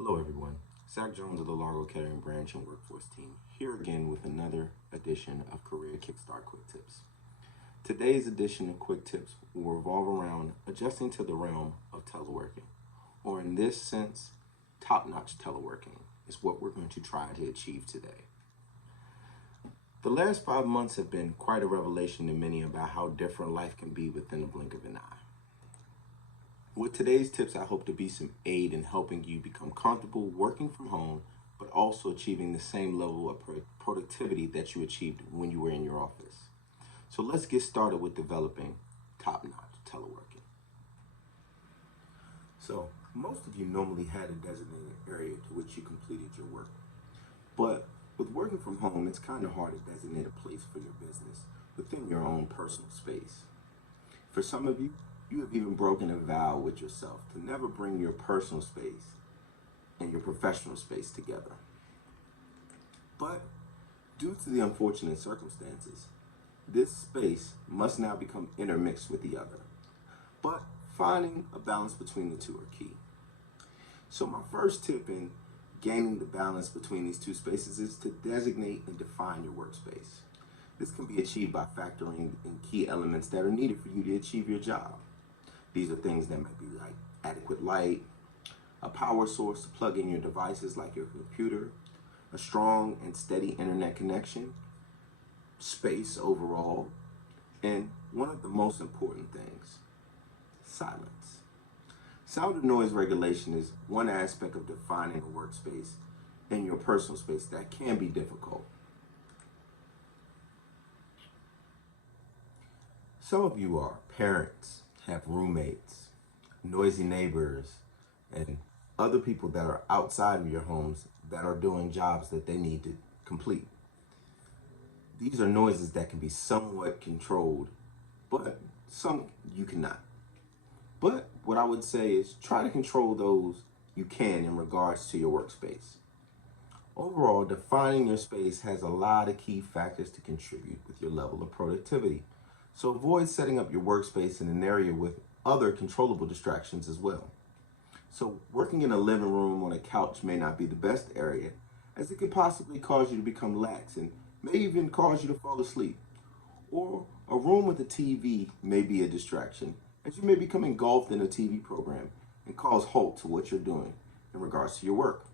Hello everyone, Zach Jones of the Largo-Kettering Branch and Workforce team, here again with another edition of Career Kickstart Quick Tips. Today's edition of Quick Tips will revolve around adjusting to the realm of teleworking, or in this sense, top-notch teleworking is what we're going to try to achieve today. The last 5 months have been quite a revelation to many about how different life can be within a blink of an eye. With today's tips, I hope to be some aid in helping you become comfortable working from home, but also achieving the same level of productivity that you achieved when you were in your office. So let's get started with developing top-notch teleworking. So most of you normally had a designated area to which you completed your work. But with working from home, it's kind of hard to designate a place for your business within your own personal space. For some of you, you have even broken a vow with yourself to never bring your personal space and your professional space together. But due to the unfortunate circumstances, this space must now become intermixed with the other. But finding a balance between the two are key. So my first tip in gaining the balance between these two spaces is to designate and define your workspace. This can be achieved by factoring in key elements that are needed for you to achieve your job. These are things that might be like adequate light, a power source to plug in your devices like your computer, a strong and steady internet connection, space overall, and one of the most important things, silence. Sound and noise regulation is one aspect of defining a workspace and your personal space that can be difficult. Some of you are parents, have roommates, noisy neighbors, and other people that are outside of your homes that are doing jobs that they need to complete. These are noises that can be somewhat controlled, but some you cannot. But what I would say is try to control those you can in regards to your workspace. Overall, defining your space has a lot of key factors to contribute with your level of productivity. So avoid setting up your workspace in an area with other controllable distractions as well. So working in a living room on a couch may not be the best area, as it could possibly cause you to become lax and may even cause you to fall asleep. Or a room with a TV may be a distraction, as you may become engulfed in a TV program and cause halt to what you're doing in regards to your work.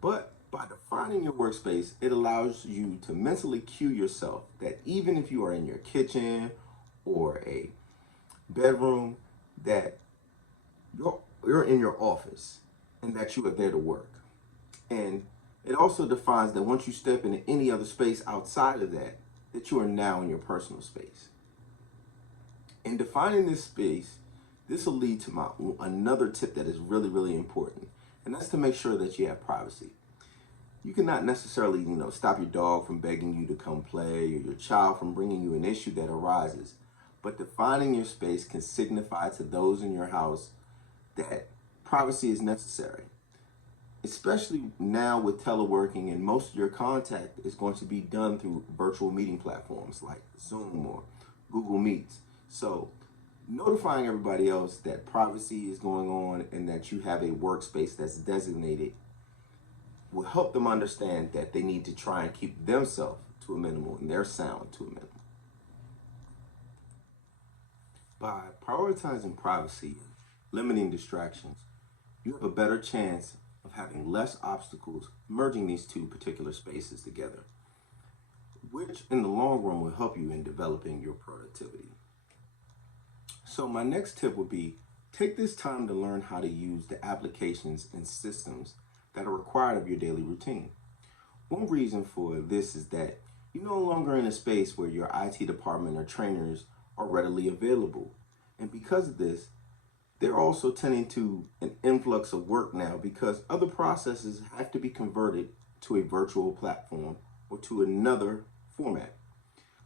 But by defining your workspace, it allows you to mentally cue yourself that even if you are in your kitchen or a bedroom, that you're in your office and that you are there to work. And it also defines that once you step into any other space outside of that, that you are now in your personal space. In defining this space, this will lead to another tip that is really important, and that's to make sure that you have privacy. You cannot necessarily, stop your dog from begging you to come play or your child from bringing you an issue that arises. But defining your space can signify to those in your house that privacy is necessary. Especially now with teleworking, and most of your contact is going to be done through virtual meeting platforms like Zoom or Google Meets. So notifying everybody else that privacy is going on and that you have a workspace that's designated will help them understand that they need to try and keep themselves to a minimal and their sound to a minimum. By prioritizing privacy and limiting distractions, you have a better chance of having less obstacles merging these two particular spaces together, which in the long run will help you in developing your productivity. So my next tip would be take this time to learn how to use the applications and systems that are required of your daily routine. One reason for this is that you're no longer in a space where your IT department or trainers are readily available. And because of this, they're also tending to an influx of work now because other processes have to be converted to a virtual platform or to another format.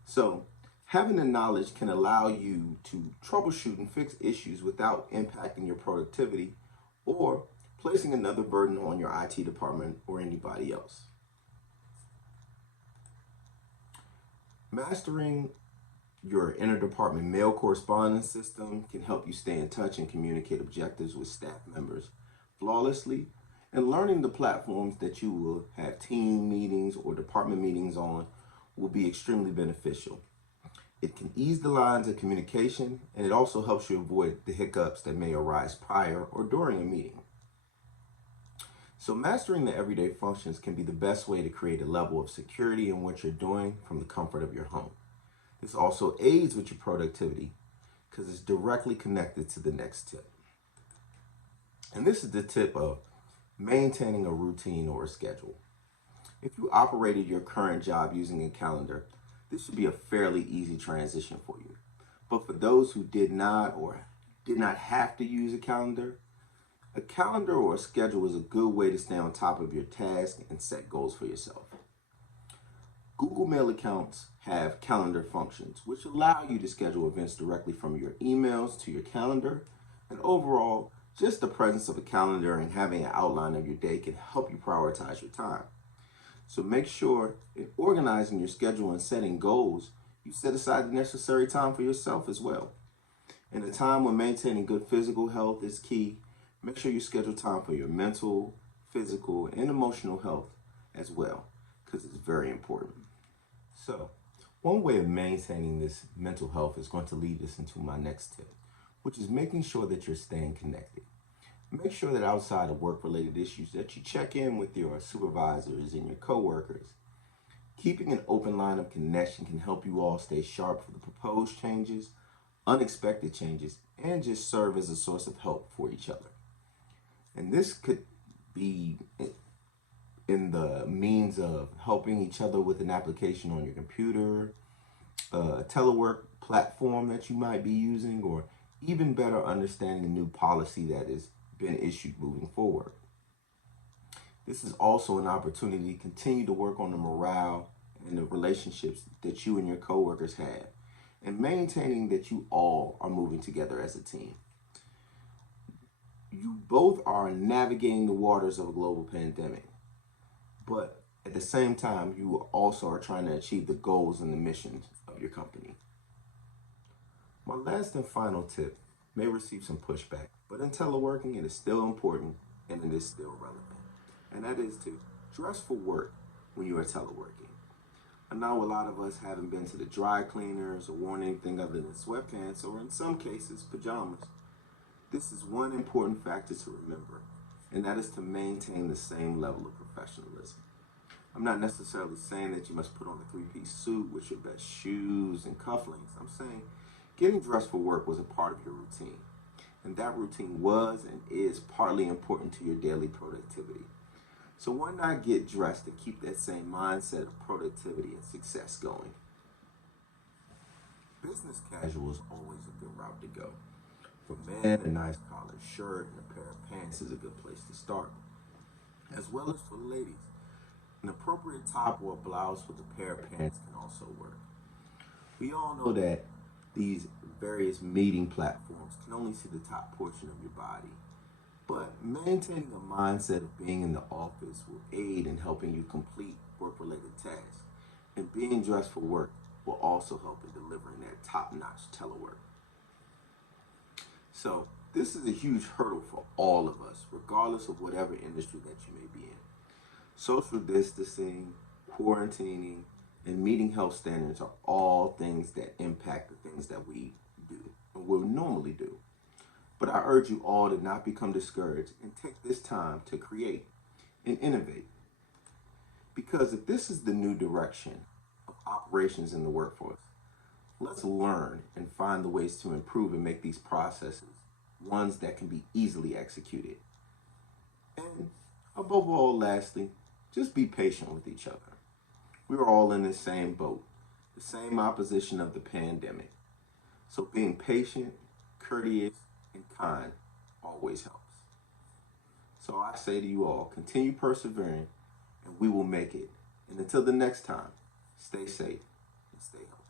So having the knowledge can allow you to troubleshoot and fix issues without impacting your productivity or placing another burden on your IT department or anybody else. Mastering your interdepartment mail correspondence system can help you stay in touch and communicate objectives with staff members. flawlessly, and learning the platforms that you will have team meetings or department meetings on will be extremely beneficial. It can ease the lines of communication, and it also helps you avoid the hiccups that may arise prior or during a meeting. So mastering the everyday functions can be the best way to create a level of security in what you're doing from the comfort of your home. This also aids with your productivity because it's directly connected to the next tip. And this is the tip of maintaining a routine or a schedule. If you operated your current job using a calendar, this should be a fairly easy transition for you. But for those who did not or did not have to use a calendar or a schedule is a good way to stay on top of your task and set goals for yourself. Google Mail accounts have calendar functions, which allow you to schedule events directly from your emails to your calendar. And overall, just the presence of a calendar and having an outline of your day can help you prioritize your time. So make sure in organizing your schedule and setting goals, you set aside the necessary time for yourself as well. In a time when maintaining good physical health is key, make sure you schedule time for your mental, physical, and emotional health as well, because it's very important. So, one way of maintaining this mental health is going to lead us into my next tip, which is making sure that you're staying connected. Make sure that outside of work-related issues that you check in with your supervisors and your coworkers. Keeping an open line of connection can help you all stay sharp for the proposed changes, unexpected changes, and just serve as a source of help for each other. And this could be in the means of helping each other with an application on your computer, a telework platform that you might be using, or even better understanding a new policy that has been issued moving forward. This is also an opportunity to continue to work on the morale and the relationships that you and your coworkers have, and maintaining that you all are moving together as a team. You both are navigating the waters of a global pandemic, but at the same time, you also are trying to achieve the goals and the missions of your company. My last and final tip may receive some pushback, but in teleworking, it is still important and it is still relevant. And that is to dress for work when you are teleworking. I know a lot of us haven't been to the dry cleaners or worn anything other than sweatpants, or in some cases, pajamas. This is one important factor to remember, and that is to maintain the same level of professionalism. I'm not necessarily saying that you must put on a three-piece suit with your best shoes and cufflinks. I'm saying getting dressed for work was a part of your routine, and that routine was and is partly important to your daily productivity. So why not get dressed and keep that same mindset of productivity and success going? Business casual is always a good route to go. For men, a nice collared shirt and a pair of pants is a good place to start. As well as for ladies, an appropriate top or a blouse with a pair of pants can also work. We all know that these various meeting platforms can only see the top portion of your body, but maintaining a mindset of being in the office will aid in helping you complete work-related tasks, and being dressed for work will also help in delivering that top-notch telework. So this is a huge hurdle for all of us, regardless of whatever industry that you may be in. Social distancing, quarantining, and meeting health standards are all things that impact the things that we do and will normally do. But I urge you all to not become discouraged and take this time to create and innovate. Because if this is the new direction of operations in the workforce, let's learn and find the ways to improve and make these processes ones that can be easily executed. And above all, lastly, just be patient with each other. We're all in the same boat, the same opposition of the pandemic. So being patient, courteous, and kind always helps. So I say to you all, continue persevering and we will make it. And until the next time, stay safe and stay healthy.